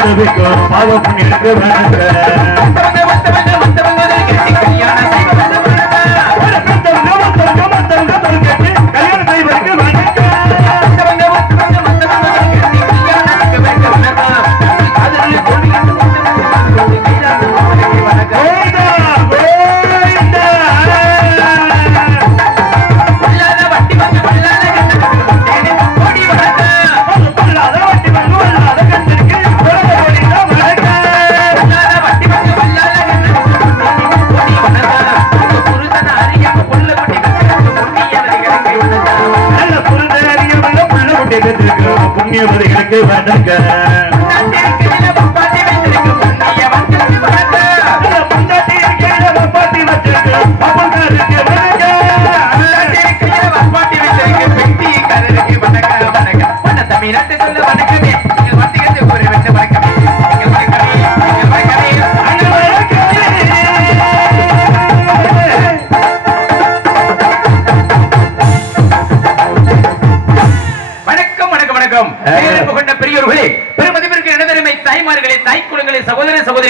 வந்தெடுக்கும் பாவம் புண்ணியத்துக்கு வணங்க குட்டிகளுக்கு புண்ணியவதிகளுக்கு வணக்கம்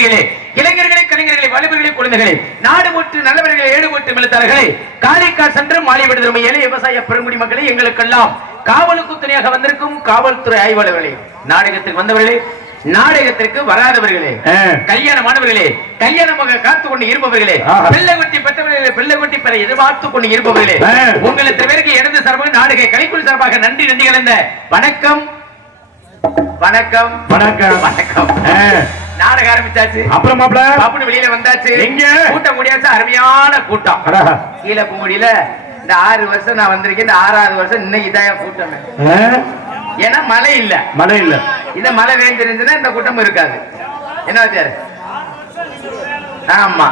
சகோதரிகளே இளைஞர்களே கலைஞர்களே வலிபர்களே குழந்தைகளே நாடு முற்று நல்லவர்களே ஏடு முற்று மிளத்தார்களே காரைக்கால் சென்று மாலை விடுதலை ஏழை விவசாய பெருங்குடி மக்களே எங்களுக்கெல்லாம் காவலுக்கு துணையாக வந்திருக்கும் காவல்துறை ஆய்வாளர்களே நாடகத்துக்கு வந்தவர்களே நாடகத்திற்கு வராதவர்களே. கல்யாணமானவர்களே கல்யாணமாக காத்து கொண்டு இருப்பவர்களே. பிள்ளை குட்டி பெற்றவர்களே பிள்ளை குட்டி பெற எதிர்பார்த்து கொண்டு இருப்பவர்களே ஆ. உங்கள் இத்தனை பேருக்கு இடது சார்பாக நாடக கலைக்குழு சார்பாக நன்றி நன்றி கலந்த வணக்கம் வணக்கம். வணக்கம். வணக்கம். நாடகம் ஆரம்பிச்சாச்சு. அப்புறம் பாப்புனு வெளியில வந்தாச்சு. எங்க? கூட்டம் முடியாச்சு அருமையான கூட்டம். கீழே பூங்குடியில இந்த ஆறு வருஷம் நான் வந்திருக்கேன். இந்த ஆறாவது வருஷம் இன்னைக்கு தான் கூட்டம்? ஏன்னா மழை இல்ல. மழை இல்ல. இந்த மழை வேண்டிருந்துச்சுன்னா இந்த கூட்டம் இருக்காது. என்ன வச்சாரு ஆமா.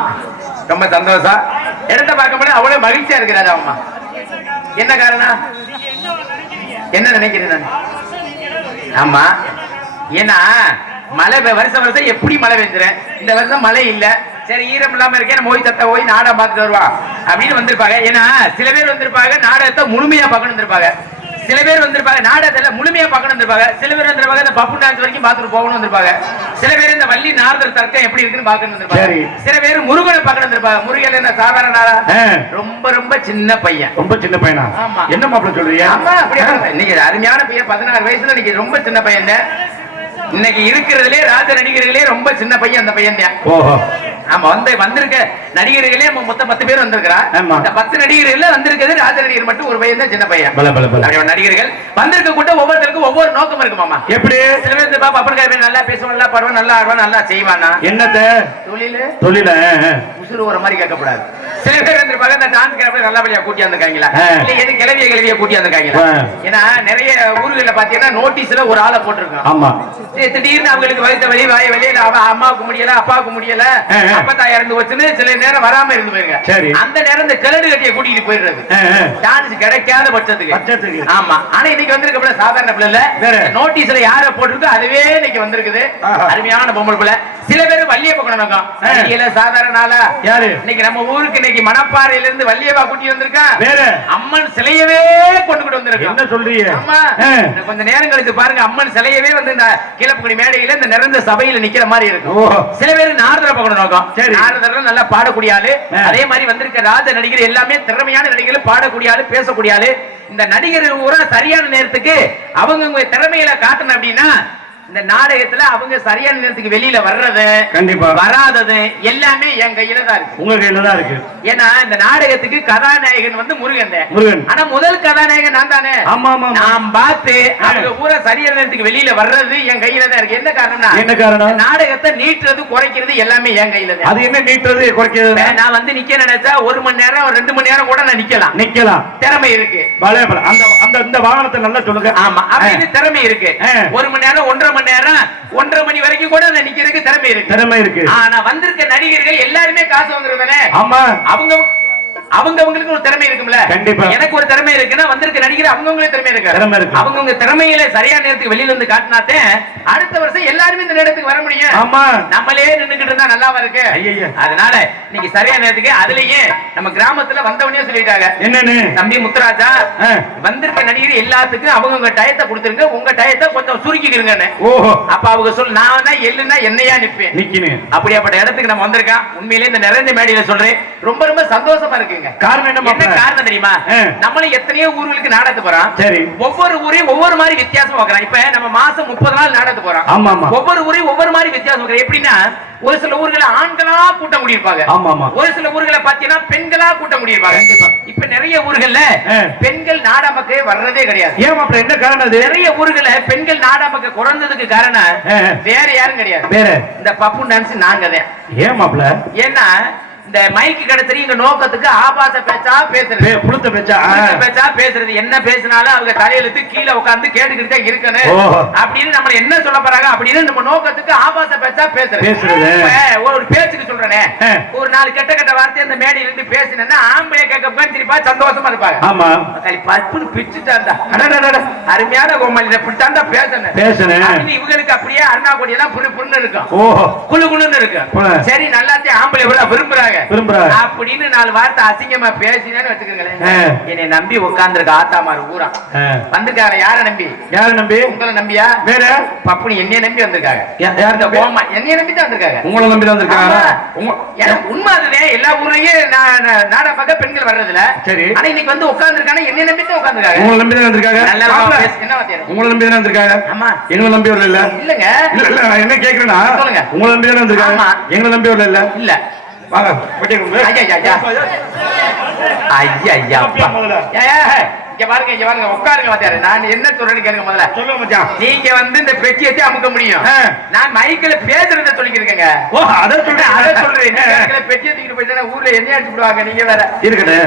ரொம்ப சந்தோஷம். இடத்த பார்க்கும்போது அவ்வளவு மகிழ்ச்சியா இருக்கிறாரு அம்மா. என்ன காரணம்? என்ன நினைக்கிறேன் நான் ஆமா. ஏன்னா மழை வருஷம் வருஷம் எப்படி மழை பெஞ்சுறேன் இந்த வருஷம் மழை இல்ல. சரி ஈரம் இல்லாம இருக்கேன் மோய் போய் தத்த போய் நாடா பார்த்துட்டு வருவா அப்படின்னு வந்திருப்பாங்க. ஏன்னா சில பேர் வந்திருப்பாங்க நாடகத்தை முழுமையா பார்க்கணும் வந்திருப்பாங்க. சில பேர் வந்திருப்பாங்க நாடகத்துல முழுமையா பார்க்கணும் வந்திருப்பாங்க. சில பேர் வந்திருப்பாங்க இந்த பப்பு டான்ஸ் வரைக்கும் பார்த்துட்டு போகணும் வந்திருப்பாங்க. சில பேர் இந்த வள்ளி நாரதர் தர்க்கம் எப்படி இருக்குன்னு பார்க்கணும் வந்திருப்பாங்க. சரி. சில பேர் முருகனை பார்க்கணும் வந்திருப்பாங்க. முருகன் என்ன சாதாரண. ரொம்ப ரொம்ப சின்ன பையன். ரொம்ப சின்ன பையனா? ஆமா. என்ன மாப்பிள சொல்றீங்க? ஆமா அப்படியே. இன்னைக்கு அருமையான பையன் பதினாறு வயசுல இன்னைக்கு ரொம்ப சின்ன பையன் இன்னைக்கு இருக்கிறதுலே ராஜ நடிகர்களே ரொம்ப சின்ன பையன் அந்த பையன் தான். ஆமா வந்து வந்திருக்க நடிகர்களே மொத்தம் பத்து பேர் வந்திருக்கிறா. இந்த பத்து நடிகர்கள்ல வந்திருக்கிறது ராஜ நடிகர் மட்டும் ஒரு பையன் தான் சின்ன பையன். நடிகர்கள். வந்திருக்க கூட்டம் ஒவ்வொருத்தருக்கும் ஒவ்வொரு நோக்கம் இருக்குமாமா எப்படி? சில பேர் பாப்பா அப்படி நல்லா பேசுவான் நல்லா பாடுவான் நல்லா ஆடுவான் நல்லா செய்வானா என்னத்த? தொழிலு? தொழில? உசுறு ஒரு மாதிரி கேட்கக்கூடாது. சில பேர் வந்திருப்பாங்க இந்த டான்ஸ் கிளப்பி நல்ல வழியா கூட்டி வந்திருக்காங்களா. இல்ல எது கிளவிய கிளவிய கூட்டி வந்திருக்காங்களா. ஏன்னா நிறைய ஊர்கள்ல பாத்தீங்கன்னா நோட்டீஸ்ல ஒரு ஆளை போட்டிருக்கோம் ஆமா திடீர்னு அவங்களுக்கு வலி வாய வெளியில அவ அம்மாவுக்கு முடியல அப்பாவுக்கு முடியல. அப்பத்தா இறந்து வச்சுன்னு சில நேரம் வராம இருந்து போயிருங்க. அந்த நேரம் இந்த கிளடு கட்டிய கூட்டிட்டு போயிடுறது. டான்ஸ் கிடைக்காத பட்சத்துக்கு. ஆமா ஆனா இன்னைக்கு வந்திருக்க சாதாரண பிள்ளை. நோட்டீஸ்ல யார போட்டிருக்கோ அதுவே இன்னைக்கு வந்திருக்குது. அருமையான பொம்பளை பிள்ளை சில பேர் வள்ளிய பக்கம். சாதாரண யாரு இன்னைக்கு நம்ம ஊருக்கு இன்னைக்கு மணப்பாறையில இருந்து வள்ளியவா கூட்டி வந்திருக்கான் வேற. அம்மன் சிலையவே கொண்டு கொண்டு வந்திருக்கான். என்ன சொல்றீங்க? ஆமா கொஞ்ச நேரம் கழிச்சு பாருங்க அம்மன் சிலையவே வந்து இந்த கீழப்புக்குடி மேடையில இந்த நிறைந்த சபையில நிக்கிற மாதிரி இருக்கும். சில பேர் நாரதர பக்கம் நோக்கம். நாரதர் நல்லா பாடக்கூடிய ஆளு. அதே மாதிரி வந்திருக்க ராஜ நடிகர் எல்லாமே திறமையான நடிகர்கள் பாடக்கூடிய ஆளு பேசக்கூடிய ஆளு. இந்த நடிகர்கள் பூரா சரியான நேரத்துக்கு அவங்க திறமையில காட்டணும் அப்படின்னா இந்த நாடகத்துல அவங்க சரியான நேரத்துக்கு வெளியில வர்றது கண்டிப்பா. வராதது எல்லாமே என் கையில தான் இருக்கு. உங்க கையில தான் இருக்கு. ஏன்னா இந்த நாடகத்துக்கு கதாநாயகன் வந்து முருகன். முருகன். ஆனா முதல் கதாநாயகன் நான் தானே? ஆமா ஆமா. நான் பார்த்து அவங்க பூரா சரியான நேரத்துக்கு வெளியில வர்றது என் கையில தான் இருக்கு. என்ன காரணம்னா என்ன காரணம் நாடகத்தை நீட்டுறது குறைக்கிறது எல்லாமே என் கையில தான். அது என்ன நீட்டுறது குறைக்கிறது? நான் வந்து நிக்க நினைச்சா ஒரு மணி நேரம் ரெண்டு மணி நேரம் கூட நான் நிக்கலாம். நிக்கலாம். திறமை இருக்கு. அந்த அந்த இந்த வாகனத்தை நல்லா சொல்லுங்க. ஆமா அப்படின்னு திறமை இருக்கு. ஒரு மணி நேரம் ஒன்றரை மணி நேரம் ஒன்றரை மணி வரைக்கும் கூட நான் நிக்கிறதுக்கு திறமை இருக்கு. திறமை இருக்கு. ஆனா வந்திருக்க நடிகர்கள் எல்லாருமே காசு வந்துருதானே ஆமா. அவங்க அவங்க அவங்களுக்கு ஒரு திறமை இருக்கும்ல. கண்டிப்பா. எனக்கு ஒரு திறமை இருக்குன்னா வந்திருக்க நடிகர் அவங்கவுங்களே திறமை இருக்கு திறமை இருக்கு. அவங்கவுங்க திறமையில சரியான நேரத்துக்கு வெளியில இருந்து காட்டினாத்தே அடுத்த வருஷம் எல்லாருமே இந்த நேரத்துக்கு வர முடியும். ஆமா. நம்மளே நின்னுகிட்டு இருந்தா நல்லாவா இருக்கு. அதனால இன்னைக்கு சரியான நேரத்துக்கு அதுலயே நம்ம கிராமத்துல வந்தவனே சொல்லிட்டாங்க. என்னன்னு? தம்பி முத்துராஜா. வந்திருக்க நடிகர் எல்லாத்துக்கும் அவங்கவுங்க டயத்தை கொடுத்துருங்க. உங்க டயத்தை கொஞ்சம் சுருக்கிக்கிறீங்கன்னு ஓஹோ. அப்ப அவங்க சொல்ல நான் தான் எள்ளுன்னா என்னையா நிப்பேன். நிக்கினு அப்படியாப்பட்ட இடத்துக்கு நம்ம வந்திருக்கோம் உண்மையிலே இந்த நிறைந்த மேடையில சொல்றேன். ரொம்ப ரொம்ப சந்தோஷமா இருக்குங்க. காரணம் என்ன? காரணம் தெரியுமா. நம்மளும் எத்தனையோ ஊர்களுக்கு போறோம் சரி. ஒவ்வொரு ஊரையும் ஒவ்வொரு மாதிரி வித்தியாசம் பார்க்கறோம் இப்ப நம்ம மாசம் முப்பது நாள் போறோம் ஆமா ஆமா. ஒவ்வொரு ஊரையும் ஒவ்வொரு மாதிரி வித்தியாசம் பார்க்கறோம் எப்படின்னா ஒரு சில ஊர்களை ஆண்களா கூட்டம் முடியிருப்பாங்க ஆமா ஆமா. ஒரு சில ஊர்களை பாத்தீங்கன்னா பெண்களா கூட்டம் முடியிருப்பாங்க இப்ப நிறைய ஊர்கள்ல. பெண்கள் நாடகமே வர்றதே கிடையாது. ஏன் என்ன காரணம் நிறைய ஊர்கள பெண்கள் நாடக குறைஞ்சதுக்கு காரணம். வேற யாரும் கிடையாது. வேற? இந்த பப்பு டான்ஸ் நாங்க தான். ஏன் ஏன்னா இந்த மைக்கு கிடைச்சரி இங்க நோக்கத்துக்கு ஆபாச பேச்சா பேசுறது. புளுத்த பேச்சா? பேச்சா பேசுறது. என்ன பேசினாலும் அவங்க தலையெழுத்து கீழே உட்கார்ந்து கேட்டுக்கிட்டு இருக்கணும். அப்படின்னு நம்ம என்ன சொல்ல போறாங்க அப்படின்னு நம்ம நோக்கத்துக்கு ஆபாச பேச்சா பேசுறது. ஒரு பேச்சுக்கு சொல்றேனே. ஒரு நாலு கெட்ட கெட்ட வார்த்தை அந்த மேடையில இருந்து பேசினேன்னா ஆம்பளை கேட்க உட்காந்துருப்பா சந்தோஷமா இருப்பாங்க. ஆமா. மக்கள் பப்புன்னு பிச்சுட்டாண்டா அருமையான கோமாளி இப்படித்தாண்டா பேசணும். அப்படின்னு இவங்களுக்கு அப்படியே அருணா கொடி எல்லாம் புரு புருன்னு இருக்கும். ஓஹோ. குளு குளுன்னு இருக்கும். சரி நல்லாத்தையும் ஆம்பளை விட விரும்புறாங்க விரும்புறாங்க. அப்படின்னு நாலு வார்த்தை அசிங்கமா பேசினேன்னு வச்சுக்கோங்களேன். என்னை நம்பி உட்கார்ந்துருக்க ஆத்தாமார் ஊரா. வந்திருக்காங்க யார நம்பி? யாரு நம்பி? உங்களை நம்பியா? வேற? பப்புனி என்னைய நம்பி வந்திருக்காங்க என்னைய நம்பி? தான் வந்திருக்காங்க உங்களை நம்பி தான் வந்திருக்காங்க உண்மை அதுதான் எல்லா ஊர்லயும் நாடக பார்க்க பெண்கள் வர்றதுல சரி. ஆனா இன்னைக்கு வந்து உட்கார்ந்துருக்காங்க என்னைய நம்பி தான் உட்கார்ந்துருக்காங்க உங்களை நம்பி தான் வந்திருக்காங்க? உங்களை நம்பி தானே வந்திருக்காங்க? ஆமா. எங்களை நம்பி வரல இல்ல? இல்லங்க. இல்ல இல்ல நான் என்ன கேக்குறேன்னா சொல்லுங்க. உங்களை நம்பி தானே வந்திருக்காங்க. எங்களை நம்பி வரல இல்ல? இல்ல. வாங்க. ஐயா, ஐயா, ஐயா. ஐயா இங்க பாருங்க இங்க பாருங்க உட்காருங்க நான் என்ன சொல்றேன்னு கேளுங்க முதல்ல. சொல்லுங்க மச்சான். நீங்க வந்து இந்த பெட்டியத்தை அமுக்க முடியும். நான் மைக்கில் பேசுறத சொல்லிக்கிறேங்க ஓ அத சொல்றேன் அதை சொல்றேன். நீங்க பெட்டியை தூக்கிட்டு போயிட்டா ஊர்ல என்ன அடிச்சு விடுவாங்க நீங்க வேற.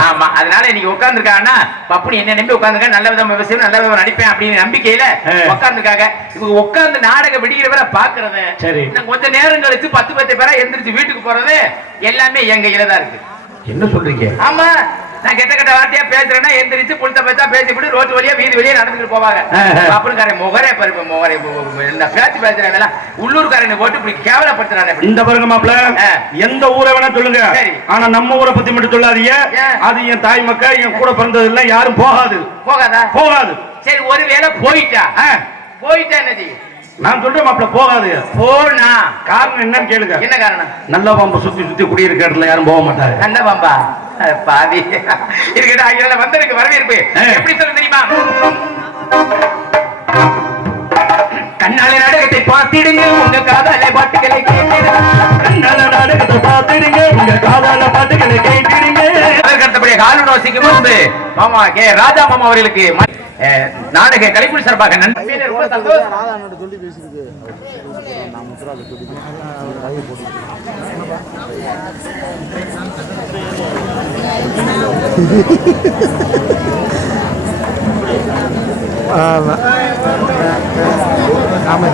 ஆமா அதனால இன்னைக்கு உட்கார்ந்துருக்காங்கன்னா பப்புனி என்ன நம்பி உட்கார்ந்துருக்க நல்ல விதமா பேசுவேன் நல்ல விதமா நடிப்பேன் அப்படின்னு நம்பிக்கையில. உட்கார்ந்துருக்காங்க. இவங்க உட்கார்ந்து நாடக விடிகிறவரை பாக்குறது சரி. இன்னும் கொஞ்ச நேரம் கழிச்சு பத்து பத்து பேரா எந்திரிச்சு வீட்டுக்கு போறது எல்லாமே எங்க கையில தான் இருக்கு. என்ன சொல்றீங்க? ஆமா. நான் கெட்ட கெட்ட வார்த்தையா பேசுறேன்னா எந்திரிச்சு புளித்த பேச்சா பேசிவிட்டு ரோட்டு வழியா வீதி வழியா நடந்துட்டு போவாங்க. அப்படிக்காரன் முகரே பருப்பு முகரே இந்த பேச்சு பேசுறேன் உள்ளூர்காரனை போட்டு இப்படி கேவலப்படுத்துறானே இப்படி. இந்த பாருங்க மாப்பிள. எந்த ஊரை வேணா சொல்லுங்க. ஆனா நம்ம ஊரை பத்தி மட்டும் சொல்லாதீங்க? அது என் தாய் மக்கள் என் கூட பிறந்தது இல்ல யாரும் போகாது போகாதா போகாது சரி ஒருவேளை போயிட்டா போயிட்டா என்னது நான் சொல்றேன் மாப்பிள போகாது. போனா. காரணம் என்னன்னு கேளுங்க. என்ன காரணம்? நல்ல பாம்பு சுத்தி சுத்தி குடியிருக்க இடத்துல யாரும் போக மாட்டாங்க நல்ல பாம்பா? பாவி. இருக்கட்டும் ஆகிய வந்ததுக்கு வரவேற்பு. எப்படி சொல்ல தெரியுமா? கண்ணால நாடகத்தை பார்த்திடுங்க உங்க காதால பாட்டுகளை கேட்டிடுங்க. நல்ல நாடகத்தை பார்த்துடுங்க உங்க காதால பாட்டுகளை கேட்டுடுங்க. அதற்கு அடுத்தபடியே காலு நோசிக்கு முன்பு மாமா கே. ராஜா மாமா அவர்களுக்கு நாடக கலைக்குழு சார்பாக நன்றி.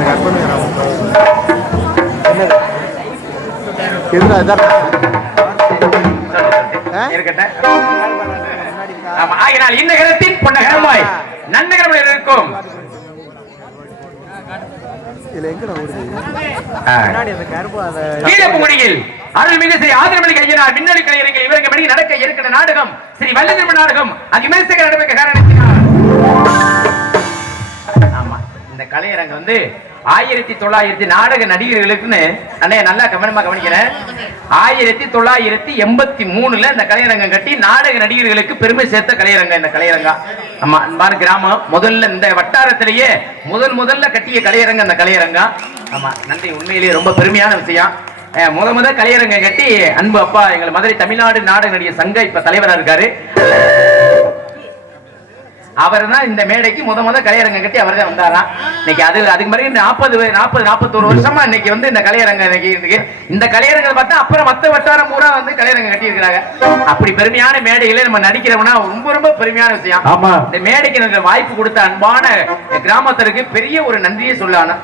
கட் பண்ணுங்க என்னது இதுதான் இதான்? இருக்கட்டும். ஆமா, பொன்னகரமாய். நன்னகரமாய் இருக்கும் அருள்மிகு ஸ்ரீ ஆதிரமணி ஐயனார் மின்னலி கலையரங்கில் இவருக்கு மணி நடக்க இருக்கிற நாடகம் ஸ்ரீ வல்லதிரும நாடகம் அது விமர்சக நடக்க காரணத்தினார் ஆமா இந்த கலையரங்கம் வந்து ஆயிரத்தி தொள்ளாயிரத்தி நாடக நடிகர்களுக்குன்னு அண்ணே நல்லா கவனமா கவனிக்கிறேன். ஆயிரத்தி தொள்ளாயிரத்தி எண்பத்தி மூணுல இந்த கலையரங்கம் கட்டி நாடக நடிகர்களுக்கு பெருமை சேர்த்த கலையரங்கம் இந்த கலையரங்கம் நம்ம அன்பான கிராமம் முதல்ல இந்த வட்டாரத்திலேயே முதல் முதல்ல கட்டிய கலையரங்கம் இந்த கலையரங்கம் ஆமா நன்றி. உண்மையிலேயே ரொம்ப பெருமையான விஷயம். முத முத கலையரங்கம் கட்டி அன்பு அப்பா எங்களை மதுரை தமிழ்நாடு நாடக நடிகர் சங்க இப்ப தலைவராக இருக்காரு. அவர் தான் இந்த மேடைக்கு முத முத கலையரங்கம் கட்டி அவர் தான் வந்தாராம் இன்னைக்கு அது அதுக்கு மாதிரி நாற்பது நாற்பது நாற்பத்தோரு வருஷமா இன்னைக்கு வந்து இந்த கலையரங்கம் இன்னைக்கு இருக்கு. இந்த கலையரங்கத்தை பார்த்தா அப்புறம் மத்த வட்டாரம் பூரா வந்து கலையரங்கம் கட்டி இருக்கிறாங்க அப்படி பெருமையான மேடைகளே நம்ம நடிக்கிறோம்னா ரொம்ப ரொம்ப பெருமையான விஷயம். ஆமா. இந்த மேடைக்கு எனக்கு வாய்ப்பு கொடுத்த அன்பான கிராமத்திற்கு பெரிய ஒரு நன்றியை சொல்லணும்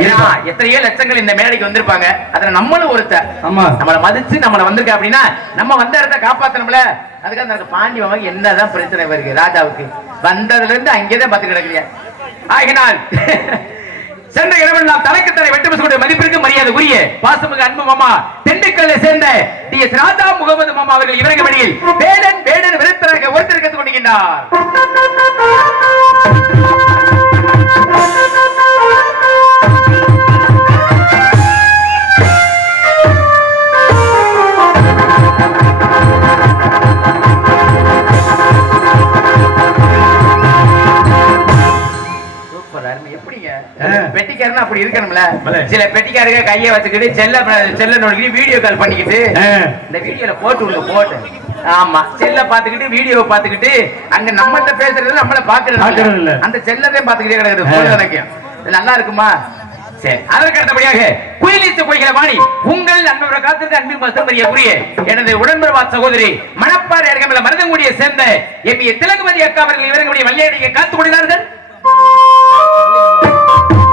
ஏன்னா எத்தனையோ லட்சங்கள் இந்த மேடைக்கு வந்திருப்பாங்க. அதுல நம்மளும் ஒருத்தர். ஆமா. நம்மளை மதிச்சு நம்மளை வந்திருக்க அப்படின்னா நம்ம வந்த இடத்த காப்பாத்தணும்ல. அதுக்காக பாண்டி மாமா என்னதான் பிரச்சனை வருகிற ராஜாவுக்கு? வந்ததுல இருந்து அங்கேதான் பார்த்து கிடக்குறியா? ஆகினால் சென்ற இரவு நாம் தலைக்கு தலை வெட்டு மதிப்பிற்கு மரியாதை உரிய பாசமிகு அன்பு மாமா திண்டுக்கல்லை சேர்ந்த டி எஸ் ராஜா முகமது மாமா அவர்கள் இவரங்க வழியில் வேடன் வேடன் விருத்தராக ஒருத்தர் கத்துக் கொண்டிருக்கின்றார். பெட்டிக்காரனா அப்படி இருக்கணும்ல. சில பெட்டிக்காரங்க கையை வச்சுக்கிட்டு செல்ல செல்ல நோடிக்கிட்டு வீடியோ கால் பண்ணிக்கிட்டு. இந்த வீடியோல போட்டு விடுங்க போட்டு ஆமா. செல்ல பாத்துக்கிட்டு வீடியோ பாத்துக்கிட்டு அங்க நம்மகிட்ட பேசுறது நம்மள பாக்குறது. அந்த செல்லதே பாத்துக்கிட்டே கிடக்குது இது நல்லா இருக்குமா? சரி. அதற்கு அடுத்தபடியாக குயிலித்து பொய்கிற வாணி. உங்கள் நண்பர்கள் காத்திருக்க அன்பின் மசமரிய புரிய எனது உடன்பிறவா சகோதரி மணப்பாறை அருகமில்ல மருதங்குடியை சேர்ந்த எம் ஏ திலகுமதி அக்கா அவர்கள் இவர்களுடைய மல்லியடியை காத்து கொண்டிருந்தார்கள் you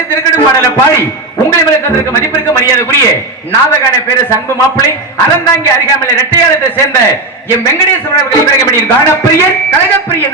அடுக்குமணி திருக்கடும் பாடலை பாடி உங்களை மேல தந்திருக்க மதிப்பிற்கு மரியாதைக்குரிய நாதகான பேரு சங்கு மாப்பிள்ளை அறந்தாங்கி அருகாமலை இரட்டையாளத்தை சேர்ந்த எம் வெங்கடேஸ்வரர் அவர்கள் இவரங்க மணி கானப்பிரியன் கழகப்பிரிய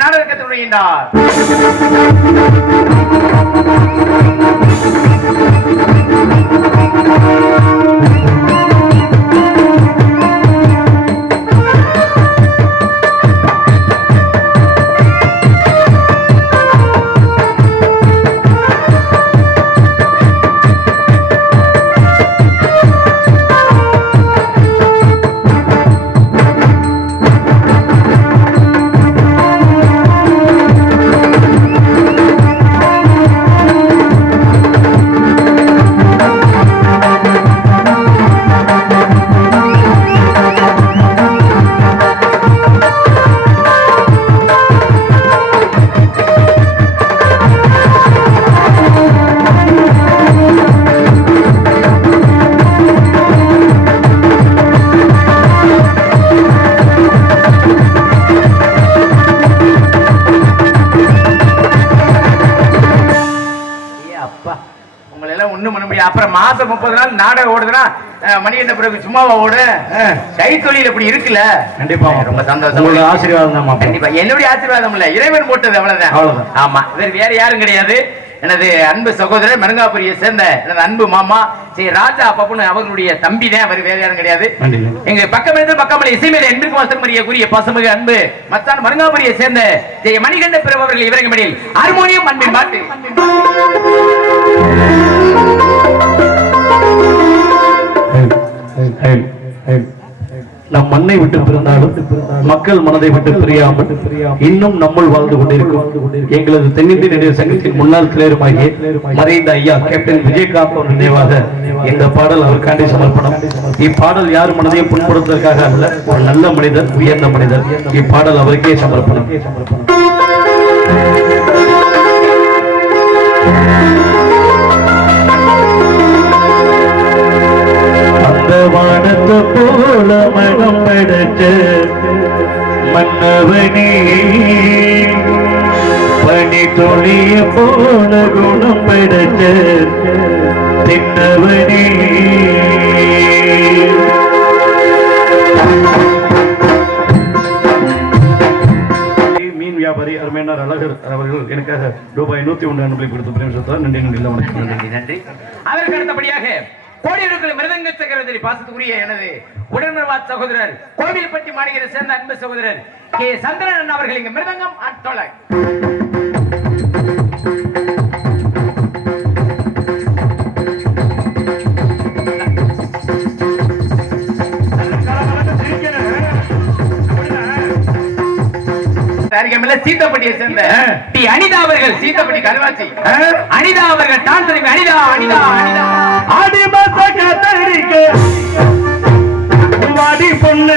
எல்லாம் ஒண்ணும் பண்ண முடியாது. அப்புறம் மாசம் முப்பது நாள் நாடகம் ஓடுதுன்னா அஹ், மணி என்ன பிறகு சும்மாவா ஓடு கை தொழில் இப்படி இருக்குல்ல? கண்டிப்பா. ரொம்ப சந்தோஷம் ஆசீர்வாதம். கண்டிப்பா. என்னுடைய ஆசீர்வாதம் இல்ல இறைவன் போட்டது அவ்வளவுதான். ஆமா. வேற வேற யாரும் கிடையாது. எனது அன்பு சகோதரர் மருங்காபுரியை சேர்ந்த எனது அன்பு மாமா ஸ்ரீ ராஜா பப்புனு அவர்களுடைய தம்பி தான். அவர் வேற யாரும் கிடையாது. எங்க பக்கம் இருந்து பக்கமலை இசைமேல என்பிற்கு மரியா கூறிய பசுமிகு அன்பு மத்தான் மருங்காபுரியை சேர்ந்த ஜெய மணிகண்ட பிறகு அவர்கள் இவரங்க மடியில். ஹார்மோனியம் அன்பின் பாட்டு. நம் மண்ணை விட்டு பிறந்தாலும் மக்கள் மனதை விட்டு பிரியாமல் இன்னும் நம்முள் வாழ்ந்து கொண்டிருக்கும். எங்களது தென்னிந்திய நினைவு சங்கத்தின் முன்னாள் தலைவருமாகிய மறைந்த ஐயா கேப்டன் விஜயகாந்த் அவர் நினைவாக இந்த பாடல் அவருக்காண்டி சமர்ப்பணம். இப்பாடல் யார் மனதையும் புண்படுத்துவதற்காக அல்ல ஒரு நல்ல மனிதர் உயர்ந்த மனிதர். இப்பாடல் அவருக்கே சமர்ப்பணம். வானத்தை போல மனம் படைச்ச மன்னவனே பனி துளிய போல குணம் படைச்ச தின்னவனே. மீன் வியாபாரி அருமையானார் அழகர் அவர்கள் எனக்காக ரூபாய் நூத்தி ஒன்று அனுப்பி கொடுத்த பிரேம நன்றி நன்றி நன்றி நன்றி நன்றி. அதற்கு அடுத்தபடியாக கோடியடுக்கிற மிருதங்க சகோதரி பாசத்துக்குரிய எனது உடல்நலவாத் சகோதரர் கோவில்பட்டி மாநகரை சேர்ந்த அன்பு சகோதரர் கே. சந்திரன் அவர்கள் இங்கு மிருதங்கம் அட்டோலை சீத்தப்பட்டியை சேர்ந்த டி. அனிதா அவர்கள் சீத்தப்பட்டி கருவாச்சி அனிதா அவர்கள் டான்ஸ் அனிதா அனிதா அனிதா. ஆடி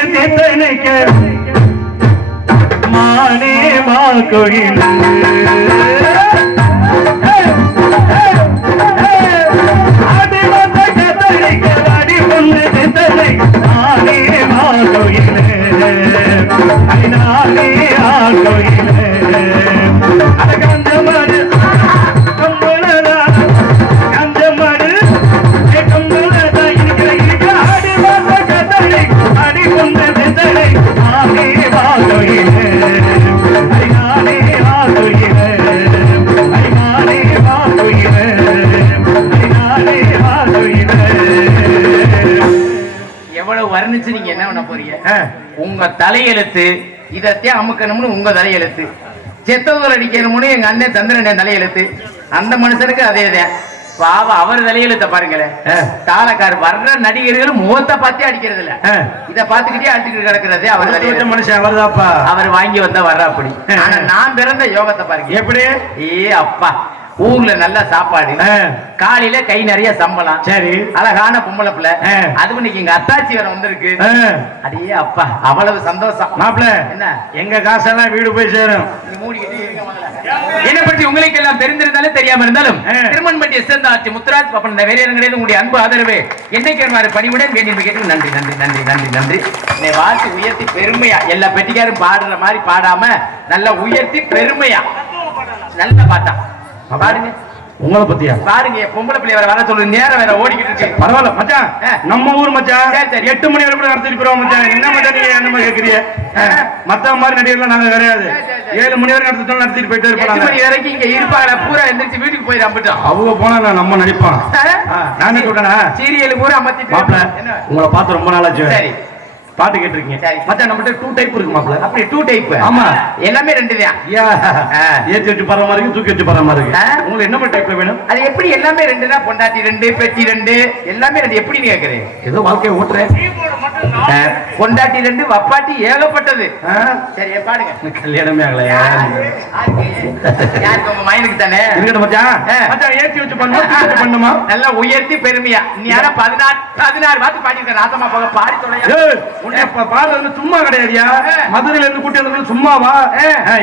வாடி மானே மா கோயில் கோயில் கோயில் வர்ணிச்சு நீங்க என்ன பண்ண போறீங்க? உங்க தலையெழுத்து இதத்தையும் அமுக்கணும்னு உங்க தலையெழுத்து. செத்தவர்கள் அடிக்கணும்னு எங்க அண்ணன் சந்திரன் தலையெழுத்து. அந்த மனுஷனுக்கு அதே தான் பாவம் அவர் தலையெழுத்த பாருங்களேன். தாளக்கார் வர்ற நடிகர்கள் முகத்தை பார்த்தே அடிக்கிறது இல்ல. இத பாத்துக்கிட்டே அடிச்சுட்டு கிடக்குறது அவர் தலையெழுத்து. மனுஷன் அவர்தாப்பா? அவர் வாங்கி வந்தா வர்ற அப்படி ஆனா நான் பிறந்த யோகத்தை பாருங்க. எப்படி? ஏ அப்பா. ஊர்ல நல்ல சாப்பாடு. காலையில கை நிறைய சம்பளம். சரி. அழகான பொம்பளை பிள்ளை. அது இன்னைக்கு எங்க அத்தாச்சி வர வந்திருக்கு. ஆ. அடே அப்பா அவ்வளவு சந்தோஷம். மாப்பிள என்ன? எங்க காசெல்லாம் வீடு போய் சேரும். மூடிக்கிட்டு முதல்ல. என்னை பற்றி உங்களுக்கு எல்லாம் தெரிந்திருந்தாலும் தெரியாம இருந்தாலும். திருமண்பட்டி ஆட்சி முத்துராஜ் பாப்பன் இந்த கிடையாது உங்களுடைய அன்பு ஆதரவு. என்னைக்கு பணிவுடன் வேண்டி கேட்டு நன்றி நன்றி நன்றி நன்றி நன்றி. என்னை வாழ்த்து உயர்த்தி பெருமையா எல்லா பெட்டிக்காரும் பாடுற மாதிரி பாடாம நல்லா உயர்த்தி பெருமையா. நல்ல பாட்டா பாடுங்க உங்களை பத்தியா? பாருங்க பொம்பளை பிள்ளை வர வர சொல்லு நேரம் வேற ஓடிக்கிட்டு இருக்கு. பரவாயில்ல மச்சான். நம்ம ஊர் மச்சான். எட்டு மணி வரைக்கும் நடத்திட்டு போறோம் மச்சான் என்ன மச்சான் நீங்க என்ன கேக்குறீங்க? மத்த மாதிரி நடிகர்லாம் நாங்க கிடையாது. ஏழு மணி வரைக்கும் நடத்திட்டோம் நடத்திட்டு போயிட்டே எட்டு மணி இருப்பாங்க வரைக்கும் இங்க இருப்பாங்க பூரா எந்திரிச்சு வீட்டுக்கு போயிட அம்பிட்டோம் அவங்க போனா நான் நம்ம நடிப்பான். ஆ, நானே சொல்றேனா? சீரியல் பூரா அமர்த்திட்டு உங்களை பார்த்து ரொம்ப நாளாச்சு. சரி. பாட்டு கேட்டிருக்கீங்க. சரி. மச்சான் நம்மகிட்ட டூ டைப் இருக்கு மாப்பிள அப்படி டூ டைப் ஆமா. எல்லாமே ரெண்டு தான். ஏத்தி வச்சு படுற மாதிரி இருக்கு தூக்கி வச்சு படுற மாதிரி உங்களுக்கு என்ன மாதிரி டைப்ல வேணும்? அது எப்படி எல்லாமே ரெண்டு தான்? பொண்டாட்டி ரெண்டு பெட்டி ரெண்டு எல்லாமே ரெண்டு. எப்படி நீ கேக்குறேன் ஏதோ வாழ்க்கையை ஓட்டுறேன் பொண்டாட்டி ரெண்டு வப்பாட்டி ஏகப்பட்டது. சரி பாடுங்க. கல்யாணமே ஆகலையா யாருக்கு? உங்க மயனுக்கு தானே? இருக்கட்டும் மச்சான். மச்சான் ஏத்தி வச்சு பண்ணுமா பண்ணுமா? நல்லா உயர்த்தி பெருமையா. நீ யாரா பதினாறு பதினாறு வாத்து பாடிருக்க ராசமா போக பாடி தொலையா? பாடுறது சும்மா கிடையாதுயா. மதுரையில இருந்து கூட்டி வந்து சும்மாவா.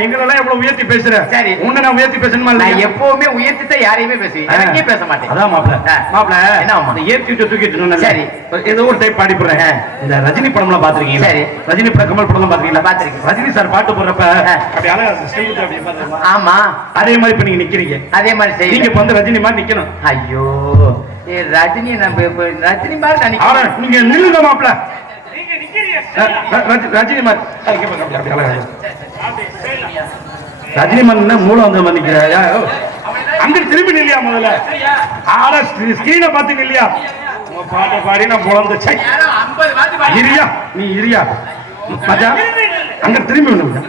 எங்களெல்லாம் எவ்வளவு உயர்த்தி பேசுற சரி. உன்னை நான் உயர்த்தி பேசணுமா நான்? எப்பவுமே உயர்த்தி தான் யாரையுமே பேசுவேன். எனக்கே பேச மாட்டேன் அதான் மாப்பிள. மாப்பிள என்ன ஏத்தி வச்சு தூக்கி வச்சு சொன்னேன்ல, சரி. ஏதோ ஒரு டைப் பாடி போடுறேன் ஆ. இந்த ரஜினி படம்லாம் பாத்திருக்கீங்க சரி. ரஜினி படம் கமல் படம் பாத்திருக்கீங்களா பார்த்திருக்கேன். ரஜினி சார் பாட்டு போடுறப்ப. அப்படி அழகா? ஆமா அதே மாதிரி இப்ப நீங்க நிக்கிறீங்க அதே மாதிரி நீங்க இப்ப வந்து ரஜினி மாதிரி நிக்கணும் ஐயோ ரஜினி நம்ம ரஜினி மாதிரி நான் அவன நிக்கிறேன். நீங்க நில்லுங்க மாப்பிள ரஜினி மாதிரி மூலம் வந்து மன்னிக்கிறா அங்க திரும்பி இல்லையா முதல்ல ஆனா ஸ்கிரீனை பார்த்து இல்லையா உங்க பாட்டை பாடி நான் இரியா நீ இரியா மஜா அங்க திரும்பி ஒண்ணு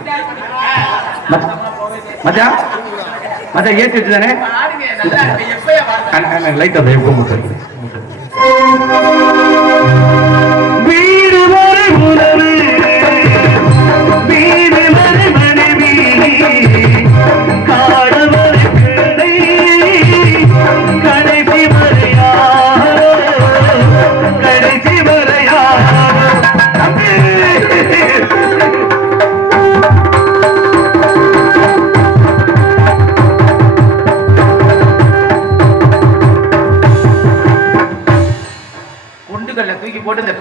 மஜா மச்சான் ஏத்தி வச்சுதானே லைட்டா தயவு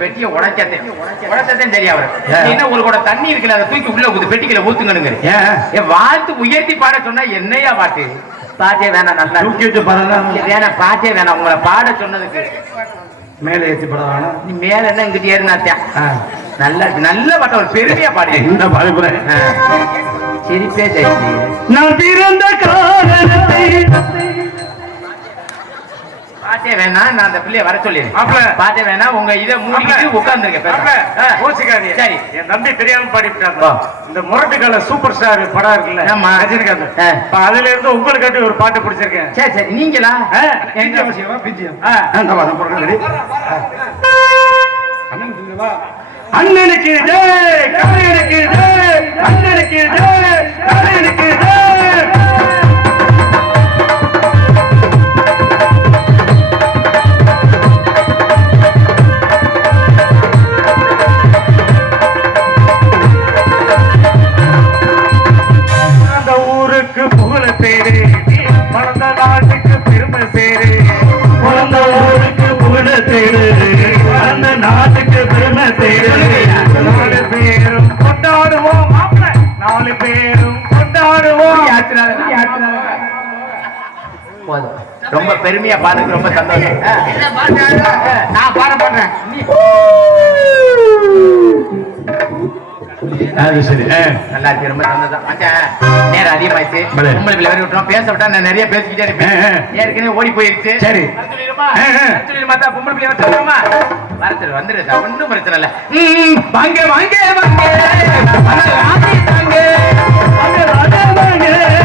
பெட்டியை உடைச்சதே உடைச்சதே தெரியும் அவரு? ஏன்? என்ன ஒரு கூட தண்ணி இருக்குல்ல அதை தூக்கி உள்ள ஊத்து பெட்டிக்குள்ள ஊத்துங்கனுங்க என் வாழ்த்து உயர்த்தி பாட சொன்னா என்னையா பாட்டு? பாட்டே வேணாம் நல்லா தூக்கி வச்சு பாருங்க வேணாம் பாட்டே வேணாம். உங்களை பாட சொன்னதுக்கு. மேலே ஏற்றி பட வேணாம் நீ மேல என்ன இங்கிட்டு ஏறினாத்தியா. நல்ல நல்ல பாட்ட ஒரு பெருமையா பாடு. என்ன பாடு போறேன் சிரிப்பே ஜெயிச்சு நான் பிறந்த காரணத்தை பாட்டே வேணாம். நான் அந்த பிள்ளைய வர சொல்லிடுறேன். பாட்டே வேணாம். உங்க இதை மூடிக்கிட்டு உட்கார்ந்துருக்க கோச்சிக்காதீங்க சரி. என் தம்பி தெரியாம பாடிட்டாங்க. வா. இந்த முரட்டுக்கால சூப்பர் ஸ்டார் படம் இருக்குல்ல ஆமா. ரஜினிகாந்த். அதுல இருந்து உங்களுக்கு ஒரு பாட்டு பிடிச்சிருக்கேன். சரி சரி. நீங்களா? ஆ, எங்க பிஜிஎம். வா, பிஜிஎம். ஆ, ரொம்ப பெருமையா பாடுறது ரொம்ப சந்தோஷம். நான் பாட போடுறேன் அது சரி. நல்லா இருக்கு ரொம்ப சந்தோஷம் மச்சான் நேரம் அதிகமாயிடுச்சு பலே. உங்களுக்கு விளையாடி விட்டுறோம் பேச விட்டா நான் நிறைய பேசிக்கிட்டே இருப்பேன். ஏற்கனவே ஓடி போயிருச்சு சரி. வர சொல்லிடுமா? ஆ, ஆ. வர சொல்லிடுமா? தா, பொம்பளை ஒண்ணும் பிரச்சனை இல்ல வாங்க வாங்க வாங்க வந்து வாங்க, வாங்க